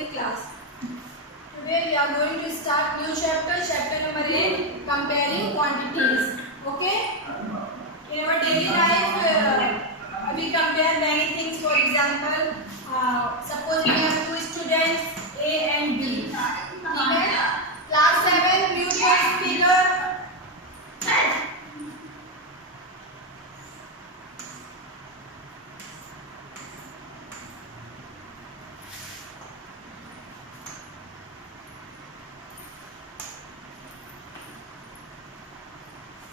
Okay class. Today we are going to start new chapter, chapter number 8, comparing quantities. Okay? In our daily life, we compare many things. For example, suppose we have two students A and B. Okay? Class 7, mute your speaker.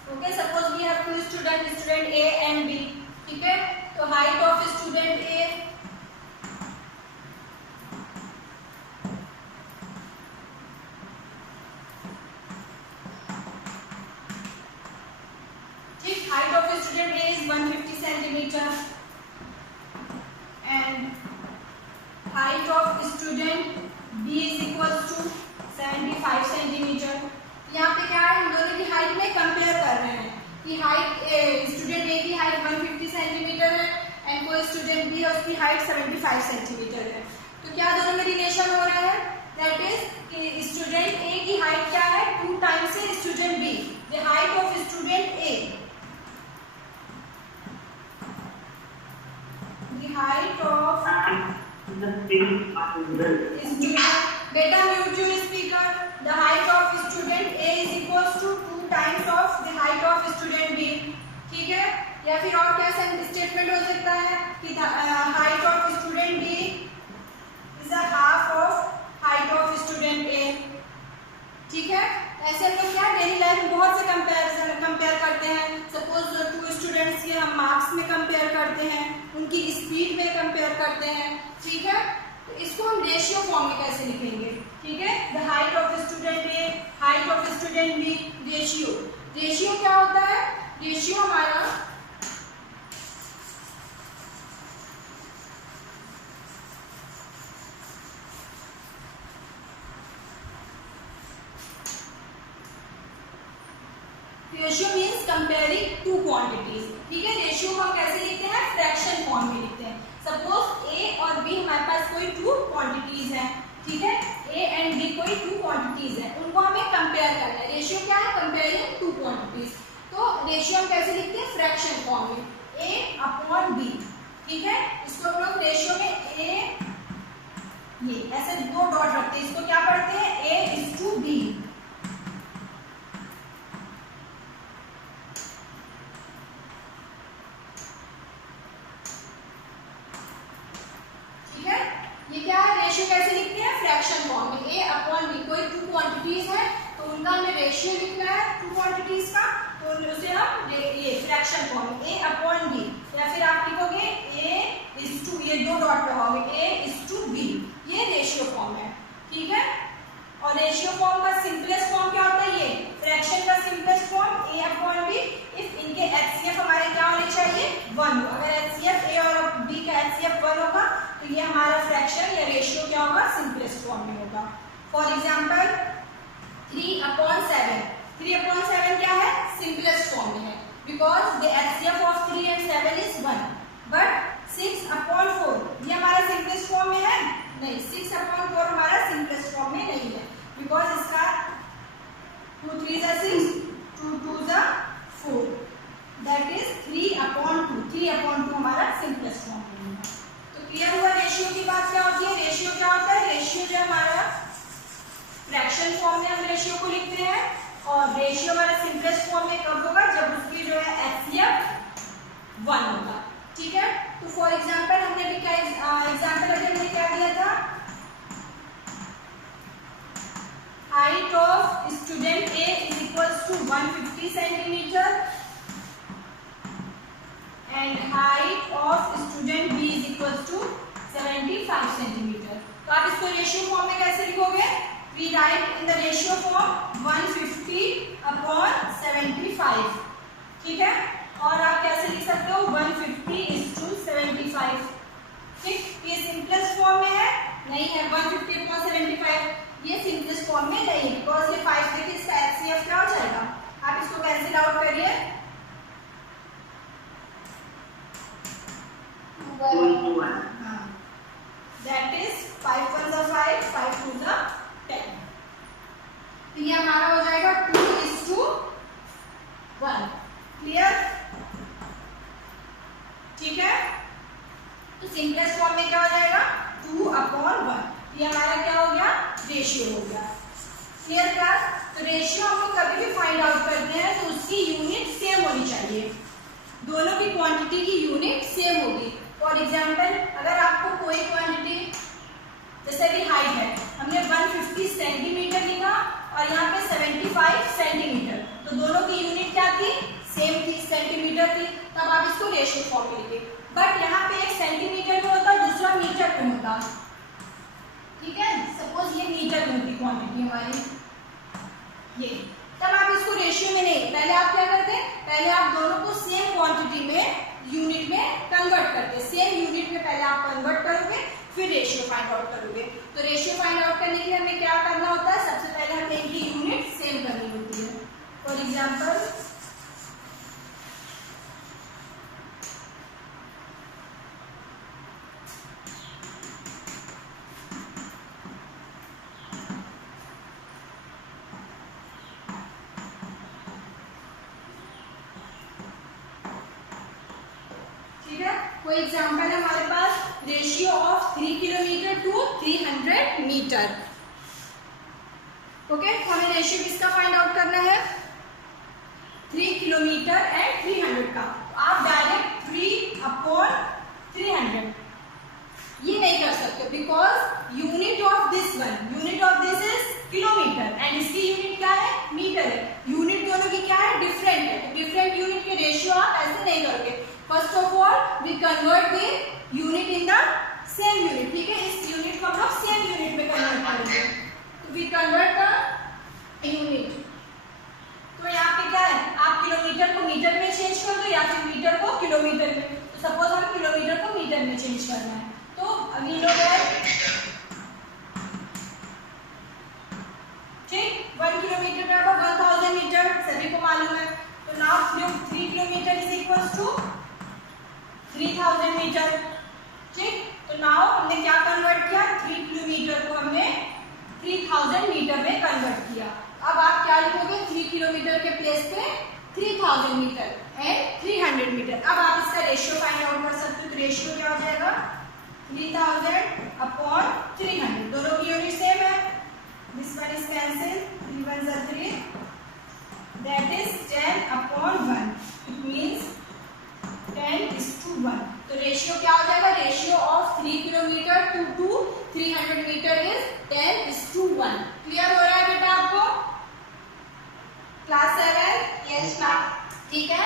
Okay, suppose we have two students, student A and B. ठीक है, तो height of student A, ठीक, height of student A is 150 centimeter and height of student B is equals to 75 centimeter. यहाँ पे क्या है, हम दोनों की हाइट में कंपेयर कर रहे हैं कि हाइट स्टूडेंट ए की हाइट 150 सेंटीमीटर है एंड कोई स्टूडेंट बी है उसकी हाइट 75 सेंटीमीटर है. तो क्या दोनों में रिलेशन हो रहा है, दैट इज कि स्टूडेंट ए की हाइट क्या है 2 टाइम्स से student B. The height of student A, the height of student, बेटा mute your speaker. The height of student A is equals to 2 times of the height of student B. ठीक है, या फिर और क्या स्टेटमेंट हो सकता है कि height of student B is a half of height of student A. ठीक है, ऐसे हम लोग क्या डेली लाइफ में बहुत से कंपेयर करते हैं. सपोज 2 स्टूडेंट्स के हम मार्क्स में कंपेयर करते हैं, उनकी स्पीड में कंपेयर करते हैं. ठीक है, तो इसको हम रेशियो फॉर्म में कैसे लिखेंगे. ठीक है, the height of student A, height of student B, ratio. Ratio क्या होता है, रेशियो हमारा ratio means comparing two quantities. ठीक है, रेशियो को हम कैसे लिखते हैं, फ्रैक्शन फॉर्म में लिखते हैं. सपोज ए और बी हमारे पास कोई 2 क्वांटिटीज हैं. ठीक है, ए एंड बी कोई 2 क्वांटिटीज है, उनको हमें कंपेयर करना है. रेशियो क्या है, कंपेयरिंग 2 क्वांटिटीज. तो रेशियो हम कैसे लिखते हैं, फ्रैक्शन फॉर्म में, ए अपॉन बी. ठीक है, इसको हम लोग रेशियो में ए, ये ऐसे 2 डॉट रखते हैं, इसको क्या पढ़ते हैं, ए इज टू बी. ये क्या है, रेशियो कैसे लिखते हैं, फ्रैक्शन फॉर्म में. ए अपॉन बी, कोई 2 क्वांटिटीज है तो उनका हमें रेशियो लिखना है 2 क्वांटिटीज का, तो उसे हम ये फ्रैक्शन फॉर्म में ए अपॉन बी, या फिर आप लिखोगे ए इज टू, ये 2 डॉट लगाओगे, ए इज टू बी. ये रेशियो फॉर्म है. ठीक है, और रेशियो फॉर्म का सिंपलेस्ट फॉर्म क्या होता है, ये फ्रैक्शन का simplest form A upon B. If इनके एचसीएफ हमारे क्या होने चाहिए, 1. अगर एचसीएफ ए और बी का एचसीएफ 1 होगा तो ये हमारा फ्रैक्शन या रेशियो क्या होगा, सिंपलेस्ट फॉर्म में होगा. For example 3/7. 3/7 क्या है, सिंपलेस्ट फॉर्म में है, because the HCF of 3 and 7 is 1. But 6/4 ये हमारा सिंपलेस्ट फॉर्म में है नहीं. 6/4 हमारा सिंपलेस्ट फॉर्म में नहीं है, बिकॉज इसका 2 3 6, 2 2 4, दैट इज 3/2. 3/2 हमारा सिंपलेस्ट फॉर्म में है. क्लियर हुआ. रेशियो की बात क्या होती है, रेशियो क्या होता है, रेशियो जो हमारा फ्रैक्शन फॉर्म में हम रेशियो को लिखते हैं, और रेशियो हमारा सिंपलेस्ट फॉर्म में कब होगा, जब उसकी जो है एचसीएफ 1 होगा. ठीक है, तो फॉर एग्जांपल हमने एग्जांपल अगर हमने क्या दिया था, height of student A is equals to 150 centimetre and height of student B is equals to 75 centimeter. तो आप इसको रेशियो फॉर्म में कैसे लिखोगे, we write in the ratio form 150/75. ठीक है, और आप कैसे लिख सकते हो, 150:75. ठीक, ये सिंपलेस्ट फॉर्म में है नहीं है, 150/75 ये सिंपलेस्ट फॉर्म में नहीं है, बिकॉज ये 5 देखिए इसका एचसीएफ क्या हो जाएगा. आप इसको कैंसिल आउट करिए, 2 into 1. दैट इज 5 1 ज़ा 5, 5 2 ज़ा 10। तो ये हमारा हो जाएगा 2:1। क्लियर? ठीक है, तो सिंपलेस्ट फॉर्म में क्या हो जाएगा 2/1। ये हमारा क्या हो गया, रेशियो हो गया। Clear class? तो रेशियो हम लोग कभी भी फाइंड आउट करते हैं तो उसकी यूनिट सेम होनी चाहिए, दोनों की क्वांटिटी की यूनिट सेम होगी। फॉर एग्जाम्पल अगर आपको कोई क्वांटिटी, जैसे कि हाइट है, हमने 150 सेंटीमीटर लिखा और यहाँ पे 75 सेंटीमीटर, तो दोनों की यूनिट क्या थी, सेम थी, सेंटीमीटर थी, तब आप इसको रेशियो फॉर्म में लिखे। बट यहाँ पे एक सेंटीमीटर में होता, दूसरा मीटर में होता। ठीक है, सपोज ये मीटर में होती क्वांटिटी हमारी, ये, तब आप इसको रेशियो में नहीं, पहले आप क्या करते, पहले आप दोनों को सेम क्वांटिटी में यूनिट में कन्वर्ट करते, सेम यूनिट में पहले आप कन्वर्ट करोगे, फिर रेशियो फाइंड आउट करोगे। तो रेशियो फाइंड आउट करने के लिए हमें क्या करना होता है, सबसे पहले हमें इनकी यूनिट सेम करनी होती है। फॉर एग्जाम्पल कोई एग्जाम्पल है हमारे पास, ratio of 3 kilometre to 300 metre. Okay, हमें रेशियो किसका फाइंड आउट करना है, 3 किलोमीटर एंड 300 का। आप डायरेक्ट 3/300 ये नहीं कर सकते, because unit of this one, unit of this is kilometre and इसकी यूनिट क्या है, मीटर है। यूनिट दोनों की क्या है, डिफरेंट है, तो डिफरेंट यूनिट के रेशियो आप ऐसे नहीं करोगे। First of all we convert the unit in the same unit. ठीक है, इस यूनिट को हम लोग सेम यूनिट में कन्वर्ट करेंगे, तो वी कन्वर्ट द यूनिट। तो यहाँ पे क्या है, आप किलोमीटर को मीटर में चेंज कर दो या फिर मीटर को किलोमीटर में। तो सपोज हम किलोमीटर को मीटर में चेंज करना है, तो अभी लोग है, ठीक, 1 किलोमीटर बराबर 1000 मीटर, सभी को मालूम है। तो now 3 kilometre is equal to 3000 metre. ठीक, तो नाउ हमने क्या कन्वर्ट किया, 3 किलोमीटर को हमने 3000 मीटर में कन्वर्ट किया। अब आप क्या लिखोगे, 3 किलोमीटर के प्लेस पे 3000 मीटर एंड 300 मीटर। अब आप इसका रेशियो फाइंड आउट कर सकते हो, तो रेशियो क्या हो जाएगा, 3000/300, दोनों की यूनिट सेम है। दिस वन इज कैंसिल, 3 1 ज़ा 3, दैट इज 10/1, इट मींस 10:1। तो रेशियो क्या हो जाएगा, ratio of 3 kilometre to 300 metre is 10:1। Clear हो रहा है बेटा आपको, क्लास 7? Yes ma'am. ठीक है,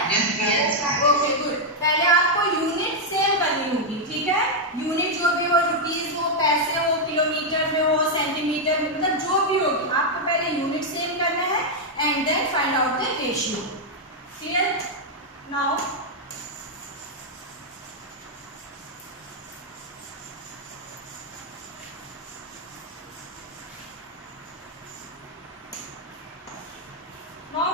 ओके गुड। पहले आपको यूनिट सेम करनी होगी, ठीक है, यूनिट जो भी हो, रुपीज हो, पैसे हो, किलोमीटर में हो, सेंटीमीटर में, मतलब जो भी होगी, आपको पहले यूनिट सेम करना है and then find out the ratio. Clear? Now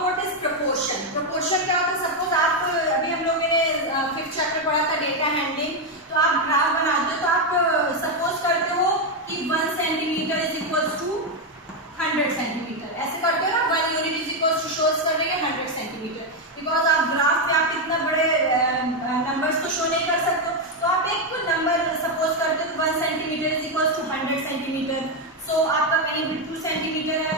what is proportion. Proportion क्या होता है, सपोज आप, अभी हम लोगों ने 5th चैप्टर पढ़ा था डेटा हैंडलिंग, तो आप ग्राफ बनाते हो, तो आप सपोज करते हो कि 1 centimetre is equal to 100 centimetre, ऐसे करते हो ना, 1 unit is equal to shows कर रहे हैं 100 सेंटीमीटर, बिकॉज आप ग्राफ पे आप इतना बड़े नंबर्स तो शो नहीं कर सकते, तो आप एक नंबर सपोज करते हो 1 centimetre is equal to 100 centimetre, so आपका कहीं 2 सेंटीमीटर है,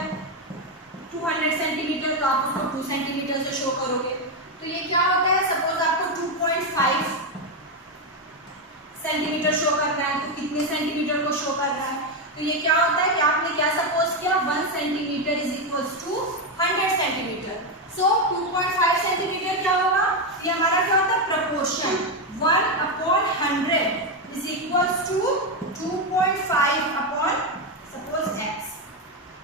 200 सेंटीमीटर, तो आप उसको 2 सेंटीमीटर से शो करोगे। तो ये क्या होता है, सपोज आपको 2.5 सेंटीमीटर शो करना है, तो कितने सेंटीमीटर को शो करना है, तो ये क्या होता है कि आपने क्या सपोज किया, 1 centimetre is equal to 100 centimetre, so 2.5 centimetre क्या होगा, ये हमारा क्या होता है, proportion, 1/100 is equal to 2.5 suppose x।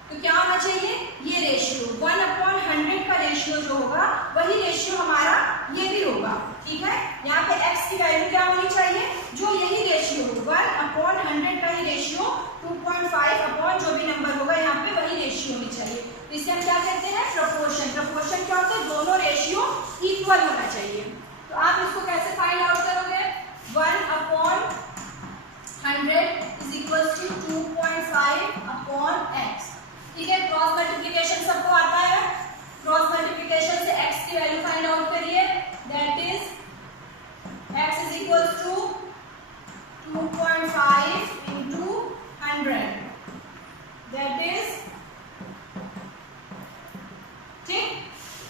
तो क्या होना चाहिए, ये रेशियो 1/100 का रेशियो जो होगा वही रेशियो हमारा ये भी होगा। ठीक है, यहाँ पे x की वैल्यू क्या होनी चाहिए, जो यही रेशियो 1/100 का ही रेशियो 2.5 जो भी नंबर होगा यहाँ पे वही रेशियो होनी चाहिए। तो इसे हम क्या कहते हैं, प्रपोर्शन। प्रपोर्शन क्या होता है, दोनों रेशियो इक्वल होना चाहिए। तो आप इसको कैसे फाइंड आउट करोगे, 1/100 इज मल्टीप्लिकेशन सबको आता है, क्रॉस मल्टीप्लिकेशन से x की वैल्यू फाइंड आउट करिए, that is x is equal to 2.5 into 100, that is ठीक,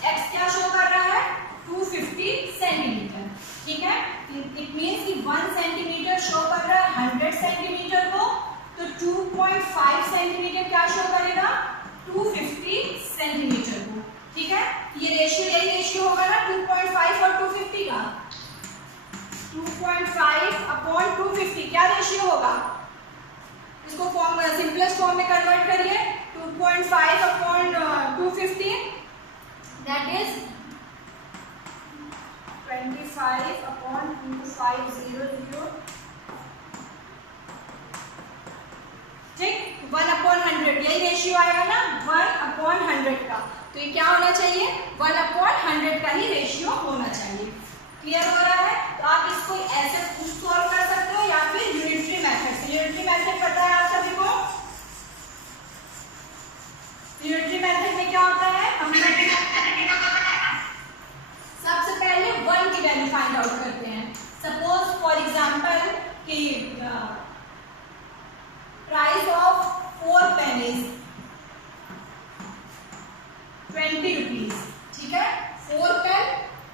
x क्या शो कर रहा है 250 सेंटीमीटर, ठीक है। इट मीन्स कि 1 सेंटीमीटर शो कर रहा है 100 सेंटीमीटर को, तो 2.5 सेंटीमीटर क्या शो करेगा 250 सेंटीमीटर को, ठीक है। ये रेशियो यही रेशियो होगा ना 2.5 और 250 का, 2.5 अपॉन 250 क्या रेशियो होगा, इसको फॉर्म सिंपलेस्ट फॉर्म में कन्वर्ट करिए, 2.5 अपॉन 250 दैट इज 25 अपॉन 2500, ठीक, 1/100 यही रेशियो आएगा ना 1/100 का, तो ये क्या होना चाहिए 1/100 का ही रेशियो होना चाहिए। क्लियर हो रहा है? तो आप इसको ऐसे सॉल्व कर सकते हो या फिर यूनिटरी मेथड से। यूनिटरी मेथड पता है आप सभी को? यूनिटरी मेथड में क्या होता है, हम सबसे पहले 1 की वैल्यू फाइंड आउट करते हैं। सपोज फॉर एग्जांपल कि प्राइस ऑफ 4 पेनीज 20 रुपीज, ठीक है, 4 पेन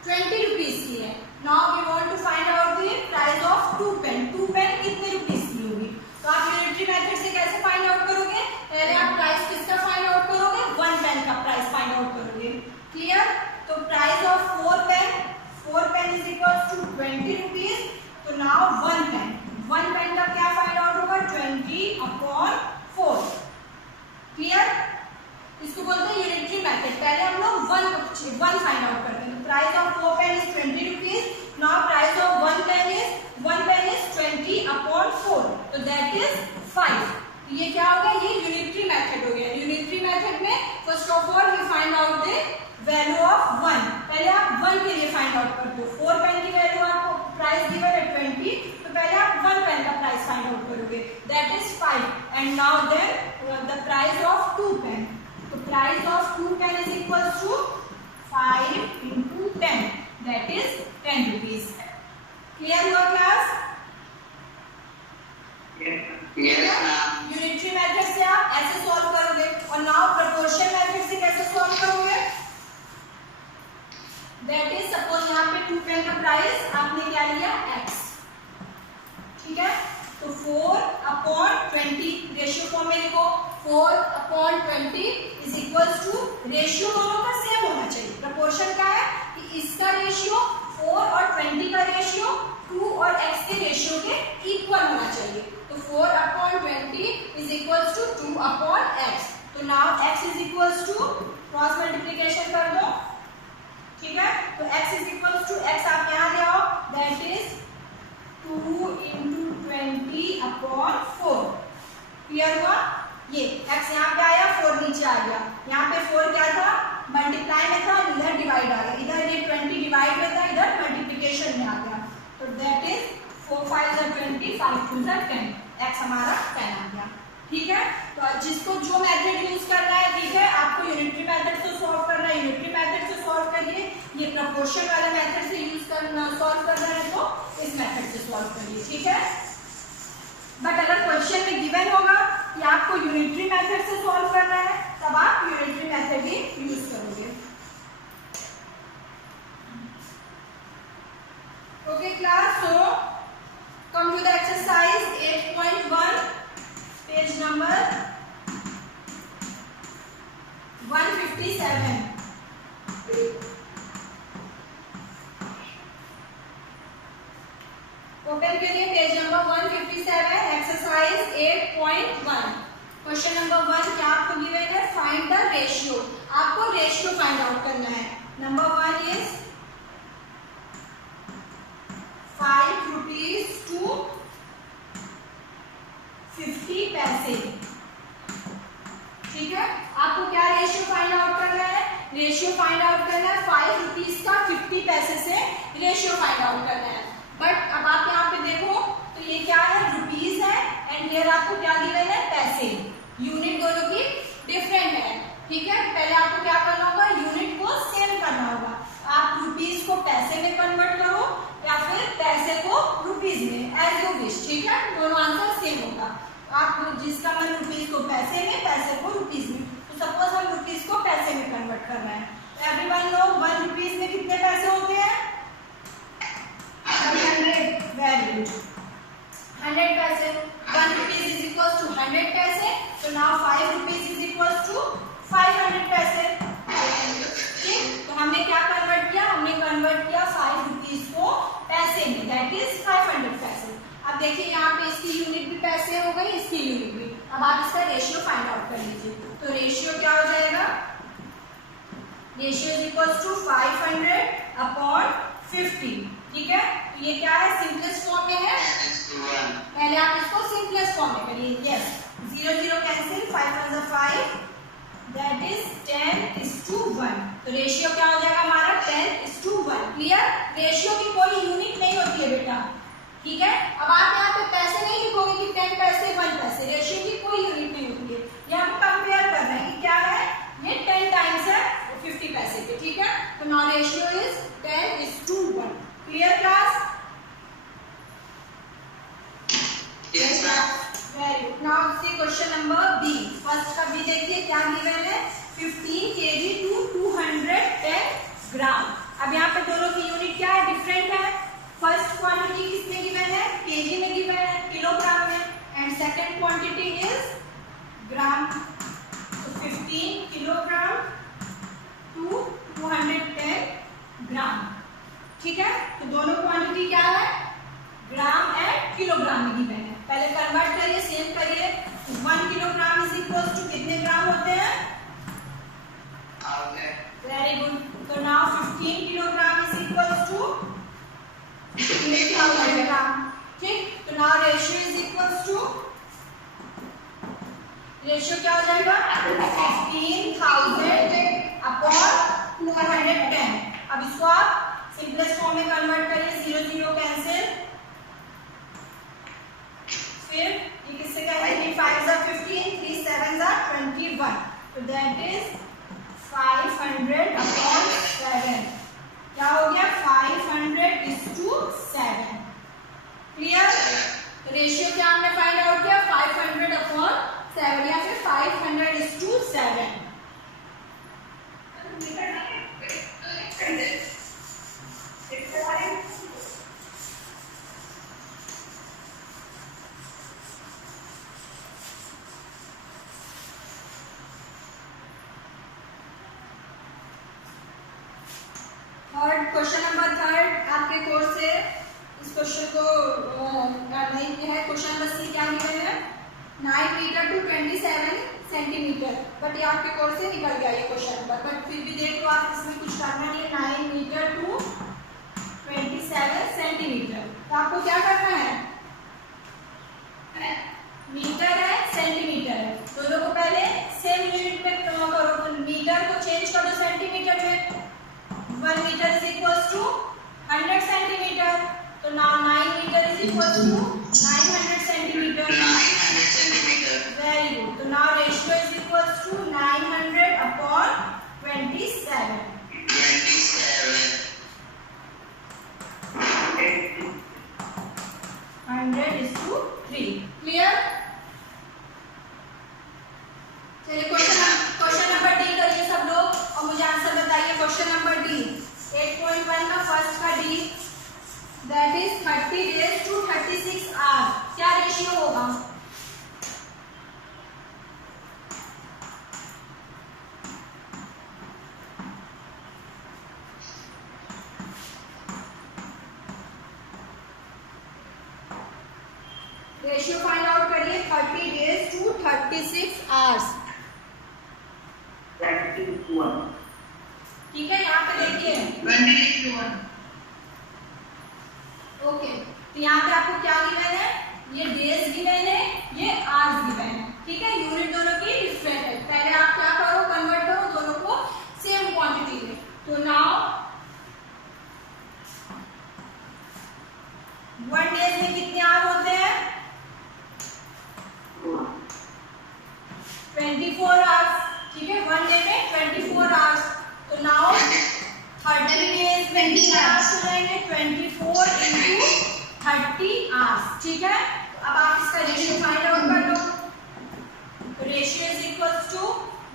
20 रुपीज की है। Now we want to find out the price of 2 pen, 2 pen कितने रुपीज की होगी, तो आप यूनिटरी मेथड से कैसे फाइंड आउट करोगे, पहले आप प्राइस किसका फाइंड आउट करोगे 1 पेन का प्राइस फाइंड आउट करोगे। क्लियर? तो price of 4 pen is equal to 20 rupees, तो नाउ 1 पेन का क्या फाइंड आउट होगा 20/4। क्लियर? इसको बोलते हैं यूनिटरी मेथड। पहले हम लोग 1 फाइंड आउट करते हैं। Price of 4 pen is 20 rupees, now price of 1 pen is 20/4, तो दैट इज 5। ये क्या हो गया, ये यूनिटरी मेथड हो गया। यूनिटरी मेथड में first of all we find out the value of 1। पहले आप 1 के लिए फाइंड आउट करते हो। 4 पेन की वैल्यू आपको प्राइस गिवन है 20, तो पहले आप 1 पेन का प्राइस फाइंड आउट करोगे, that is 5। And now then the price of 2 pen, तो price of 2 pen is equal to 5 into 10, that is 10 rupees. Clear हुआ क्लास? यूनिटरी मेथड से आप ऐसे सॉल्व करोगे। और नाउ प्रोपोर्शन मेथड से कैसे सॉल्व करोगे, दैट इज सपोज यहाँ पे 2 पेन का प्राइस आपने क्या लिया x, ठीक है, तो 4/20 रेशियो फॉर्म में लिखो, 4/20 इज इक्वल टू, रेशियो दोनों का सेम होना चाहिए। प्रोपोर्शन क्या है कि इसका रेशियो 4 और 20 का रेशियो 2 और x के रेशियो के इक्वल होना चाहिए। तो 4/20 इज इक्वल टू 2/x, तो now x is equal to, cross multiplication कर दो, ठीक है, तो x is equal to, x आप यहाँ ले आओ, दैट इज 2 into 20/4। क्लियर हुआ? ये x यहाँ पे आया, 4 नीचे आ गया। यहाँ पे 4 क्या था, मल्टीप्लाई में था, इधर डिवाइड आ गया, इधर ये 20 डिवाइड में था, इधर मल्टीप्लिकेशन में आ गया, तो दैट इज 4 5 20, 5 2 10, x हमारा 10 आ गया। ठीक है, तो जिसको जो मेथड यूज करना है, ठीक है, आपको यूनिटरी मेथड से सॉल्व करना है, यूनिटरी मेथड से सॉल्व करिए। ये प्रोपोर्शन वाले मेथड से यूज करना, सॉल्व करना है तो इस मेथड से सॉल्व करिए, ठीक है। बट अगर क्वेश्चन में गिवन होगा कि आपको यूनिटरी मेथड से सॉल्व करना है, तब आप यूनिटरी मेथड ही यूज करोगे। Okay class, so come to the exercise 8.1, page number 157। Open करिए page number 157, exercise 8.1। Question number 1 क्या आपको गिवन है, फाइंड द रेशियो। आपको रेशियो फाइंड आउट करना है। नंबर 1 इज 5 रुपीज टू 50 पैसे। ठीक है, आपको क्या रेशियो फाइंड आउट करना है, रेशियो फाइंड आउट करना है 5 रुपीज का 50 पैसे से रेशियो फाइंड आउट करना है। बट अब आप यहाँ पे देखो तो ये क्या है, रुपीज है, एंड हियर आपको क्या गिवन है, पैसे। यूनिट दोनों की डिफरेंट है। ठीक है, पहले आपको क्या करना होगा, यूनिट को सेम करना होगा। आप रुपीस को पैसे में कन्वर्ट करो या फिर पैसे को रुपीस में, एज यू विश। ठीक है, दोनों आंसर सेम होगा। आप जिसका मन रुपीस को पैसे में, पैसे को रुपीस में, तो सपोज हम रुपीस को पैसे में कन्वर्ट कर रहे हैं। एवरीवन नो 1 रुपीस में कितने पैसे होते हैं? 100। वेरी गुड, 100 पैसे। 1 रुपीस इज इक्वल टू 100 पैसे। तो now 5 rupees is equal to 500 पैसे। ठीक, तो हमने क्या कन्वर्ट किया? हमने कन्वर्ट किया 5 रुपीस को पैसे में, दैट इज 500 पैसे। अब देखिए यहाँ पे इसकी यूनिट भी पैसे हो गई, इसकी यूनिट भी। अब आप इसका रेशियो फाइंड आउट कर लीजिए। तो रेशियो क्या हो जाएगा? Ratio is equal to 500 upon 50। ठीक है, तो ये क्या है? सिंपलेस्ट फॉर्म में है। पहले आप इसको सिंपलेस्ट फॉर्म में करिए। यस, 0 0 कैंसिल, 5 1 जा 5, दैट इज 10:1। तो रेशियो क्या हो जाएगा हमारा? 10:1। क्लियर? रेशियो की कोई यूनिट नहीं होती है बेटा। ठीक है, अब आप यहाँ पे पैसे नहीं लिखोगे कि 10 पैसे 1 पैसे, रेशियो की कोई यूनिट नहीं होती है। ये हम कंपेयर कर रहे हैं कि क्या है, ये 10 टाइम्स है 50 पैसे के। ठीक है, तो now ratio is 10:1। Clear class? Yes ma'am. Very good. Now see question number B. First का बी देखिए क्या गिवन है, 15 kg to 210 ग्राम। अब यहाँ पे दोनों की यूनिट क्या है? डिफरेंट है। फर्स्ट क्वांटिटी किसमें गिवन है? केजी में गिवन है, किलोग्राम में, and second quantity is gram. तो 15 किलोग्राम टू 210 ग्राम। ठीक है, तो दोनों क्वांटिटी क्या है? ग्राम एंड किलोग्राम में गिवन है। पहले कन्वर्ट करिए, सेम करिए। 1 किलोग्राम इज इक्वल टू कितने ग्राम होते हैं? Very good. तो now 15 kilogram is equal to 1000 gram. ठीक, तो now ratio is equal to, ratio क्या हो जाएगा? 15,000 अपॉन 210। अब इसको आप सिंपलेस्ट फॉर्म में कन्वर्ट करिए। 0 0 कैंसिल, फिर ये किससे कैंसिल? 5 जा 15, 3 7 जा 21। तो दैट इज 500 अपॉन 7। क्या हो गया? 500:7। क्लियर? रेशियो क्या हमने फाइंड आउट किया? 500 अपॉन 7 या फिर 500:7। थर्ड क्वेश्चन नंबर थर्ड आपके कोर्स से इस क्वेश्चन को नहीं किया है। क्वेश्चन नंबर सी क्या गिवन है? 9 मीटर टू 27 सेंटीमीटर। बट ये आपके कोर्स से निकल गया ये क्वेश्चन नंबर, बट फिर भी देख लो आप, इसमें कुछ करना नहीं है। 9 मीटर टू 27 सेंटीमीटर। तो आपको क्या करना है? मीटर है, सेंटीमीटर है, दोनों को पहले सेम यूनिट में करो। तो मीटर को चेंज कर दो सेंटीमीटर में। 1 meter is equals to 100 centimeter. So now 9 meter is equals to 900 centimeter. 900 centimeter. Very good. So now ratio is equals to 900 upon 27. 27. 100:3. Clear? चलिए क्वेश्चन नंबर डी करिए सब लोग और मुझे आंसर बताइए। क्वेश्चन नंबर डी 8.1 का first का D, that is 30 days to 36 hours। क्या रेशियो होगा? रेशियो फाइंड आउट करिए। 30 days to 36 hours। 21. ठीक है, यहाँ पे देखिए 21. ओके, तो यहाँ पे आपको क्या गिवन है? ये डेज गिवन है, ये आवर्स गिवन है। ठीक है, यूनिट दोनों की डिफरेंट है। पहले आप क्या करो? कन्वर्ट करो दोनों को सेम क्वांटिटी में। तो नाउ 1 डेज में कितने आवर होते हैं? 24 आवर्स। ठीक है, 1 डे में जाएंगे 24 इंटू 30 आवर्स, ठीक है। अब आप इसका रेशियो फाइंड आउट कर लो। तो रेशियो इज इक्वल्स टू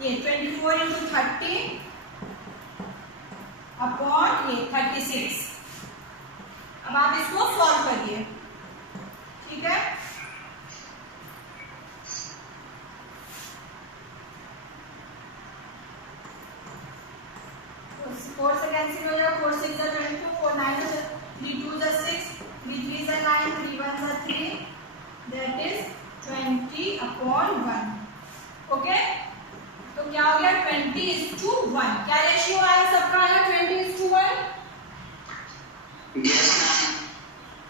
ये 24 इंटू 30 अपॉन ये 36। अब आप इसको सॉल्व करिए, ठीक है। तो 4 से कैंसिल हो जाएगा, 4 6 जा 22, 4 9 जा 3 2 जा 6, 3 3 जा 9, 3 1 जा 3, दैट इज 20 अपॉन 1। ओके, तो क्या हो गया 20:1। क्या रेशियो आया सबका? आया 20:1।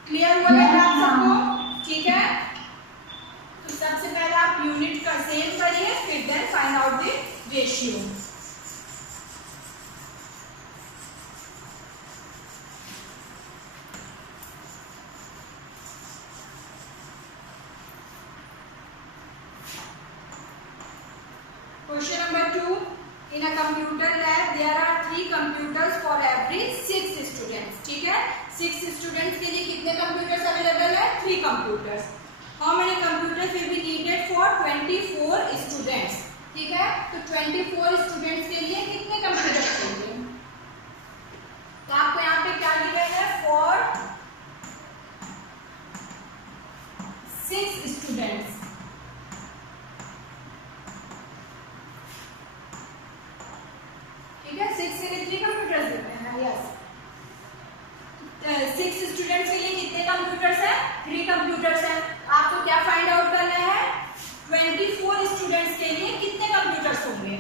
क्लियर हुआ बेटा आप सबको? ठीक है। तो सबसे पहले आप यूनिट का सेम करिए, फिर then find out the ratio. Question number 2. In a computer lab, there are 3 computers for every 6 students. ठीक है, 6 students के लिए कितने computers available है? 3 computers. How many computers will be needed for 24 students? ठीक है, तो 24 students के लिए कितने computers चाहिए? तो आपको यहाँ पे क्या दिया है? For 6 students. ठीक है, 6 के लिए 3 कंप्यूटर्स देते हैं। यस, 6 स्टूडेंट्स के लिए कितने कंप्यूटर्स हैं? 3 कंप्यूटर्स हैं। आपको क्या फाइंड आउट करना है? 24 स्टूडेंट्स के लिए कितने कंप्यूटर्स होंगे?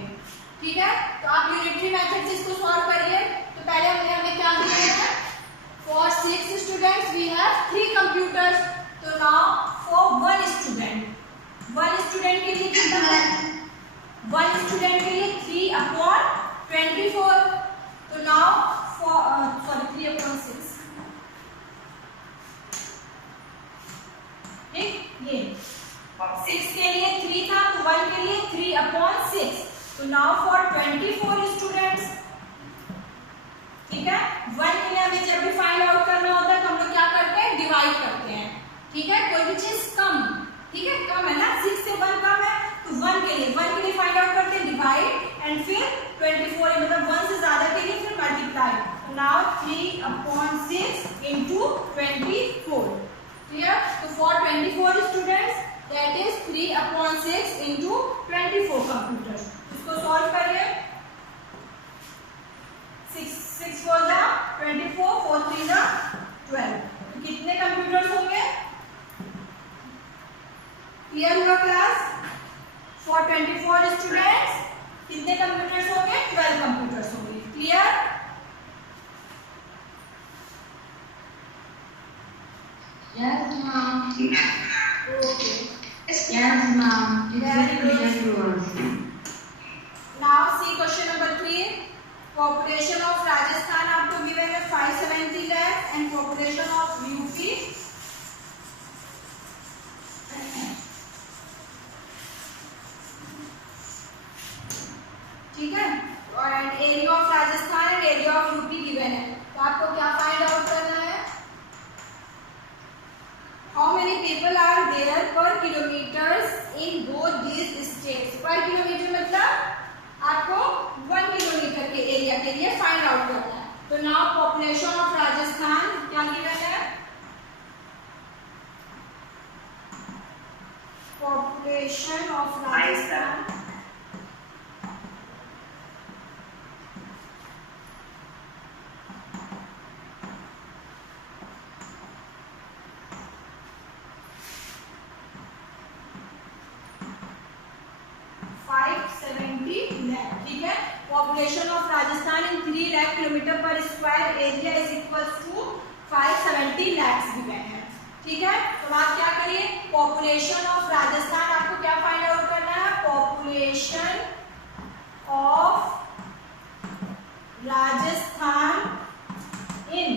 ठीक है, तो आप यूनिटरी मेथड से इसको सॉल्व करिए। तो पहले हमें क्या दिया है? For 6 students we have 3 computers. तो नाउ फॉर 1 स्टूडेंट के लिए कितना है? 1 स्टूडेंट के लिए 3 अपॉन 24. तो now for 3 upon 6. ठीक, ये 6 के लिए 3 था, तो 1 के लिए 3 upon 6. तो now for 24 students. ठीक है, 1 के लिए हमें जब भी फाइंड आउट करना होता है तो हम लोग क्या करते हैं? डिवाइड करते हैं। ठीक है, कोई भी चीज कम, ठीक है, कम है ना, 6 से 1 कम है, तो 1 के लिए फाइंड आउट करते हैं, डिवाइड, एंड फिर 24 मतलब 1 से ज्यादा के लिए फिर multiply. Now 3 upon 6 into 24। Clear? तो for 24 students that is 3 upon 6 into 24 computers. इसको सॉल्व करिए। 6 4 जा 24, 4 3 जा 12। तो कितने कंप्यूटर्स होंगे? क्लियर हुआ क्लास? फॉर 24 स्टूडेंट्स कितने कंप्यूटर्स होंगे? 12 कंप्यूटर्स होंगे। Clear? Yes, ma'am. Okay, Yes, ma'am. It's clear to us. Now see question number 3. Population of Rajasthan आपको गिवन है 570 lakh and population of UP ठीक है, और area of Rajasthan and area of UP given है। तो आपको क्या फाइंड आउट करना है? How many people are there per kilometres in both these states? पर किलोमीटर मतलब आपको 1 किलोमीटर के एरिया के लिए फाइंड आउट करना है। तो नाउ पॉपुलेशन ऑफ राजस्थान क्या गिवन है? Population of Rajasthan 570 lakh. ठीक है, population of Rajasthan in 3 lakh kilometre per square area is equals to 570 lakhs given है। ठीक है, तो आप क्या करिए? पॉपुलेशन ऑफ राजस्थान आपको क्या फाइंड आउट करना है? Population of Rajasthan in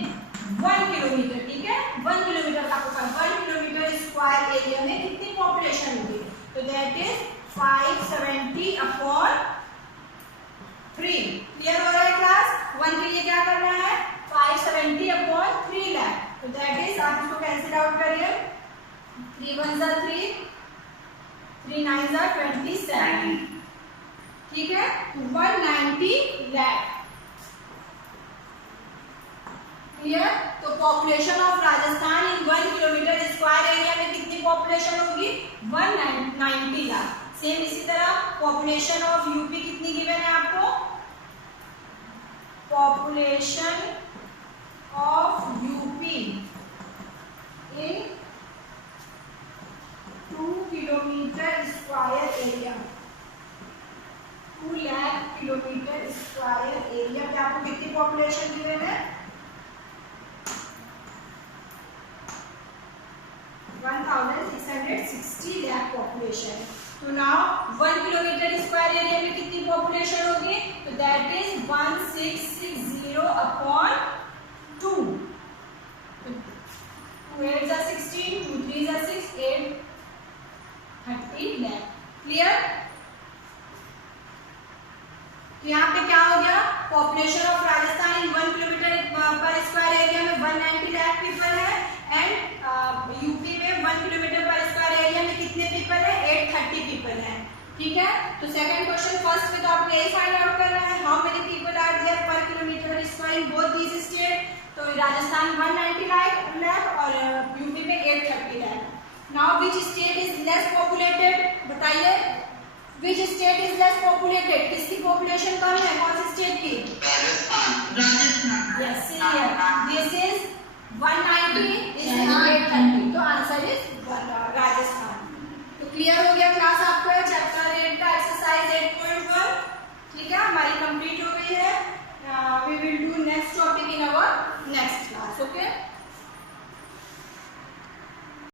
1 kilometre. ठीक है, 1 किलोमीटर का आपको 1 किलोमीटर स्क्वायर एरिया में कितनी पॉपुलेशन होगी? तो दैट इज 570 अपॉन 3। क्लियर हो रहा है क्लास? 1 के लिए क्या करना है? 570 अपॉन 3 1 जा 3, 3 9 जा 27, ठीक है। 190 lakh, क्लियर। तो population of Rajasthan in 1 kilometre square area में कितनी पॉपुलेशन होगी? 190 लाख। सेम इसी तरह पॉपुलेशन ऑफ यूपी कितनी गिवन है आपको? Population of UP in 2 kilometre square area, 2 lakh kilometre square area पे आपको कितनी पॉपुलेशन गिवन है? 1660 lakh पॉपुलेशन। तो नाउ 1 किलोमीटर स्क्वायर एरिया में कितनी पॉपुलेशन होगी? तो दैट इज 1660 अपॉन 2, 2 8 जा 16, 2 3 जा 6, 8 30 lakh, क्लियर। तो यहाँ पे क्या हो गया? Population of Rajasthan in 1 kilometre per square area में 190 लाख पीपल है, एंड यूपी में 1 किलोमीटर पर स्क्वायर एरिया में कितने पीपल है? 830 पीपल है, ठीक है। तो सेकंड क्वेश्चन फर्स्ट में तो आपको यही फाइंड आउट करना है, how many people are there per kilometre square in both these state. तो राजस्थान 190 लाख और यूपी में 830 lakh. Now which state is less populated? बताइए, which state is less populated? किसकी पॉपुलेशन कम है? कौन सी स्टेट की? Rajasthan. Yes, this is 190 is 830, तो आंसर इज राजस्थान। तो क्लियर हो गया क्लास आपका चैप्टर 8 का एक्सरसाइज 8.1, ठीक है, हमारी कंप्लीट हो गई है। We will do next topic in our next class, okay.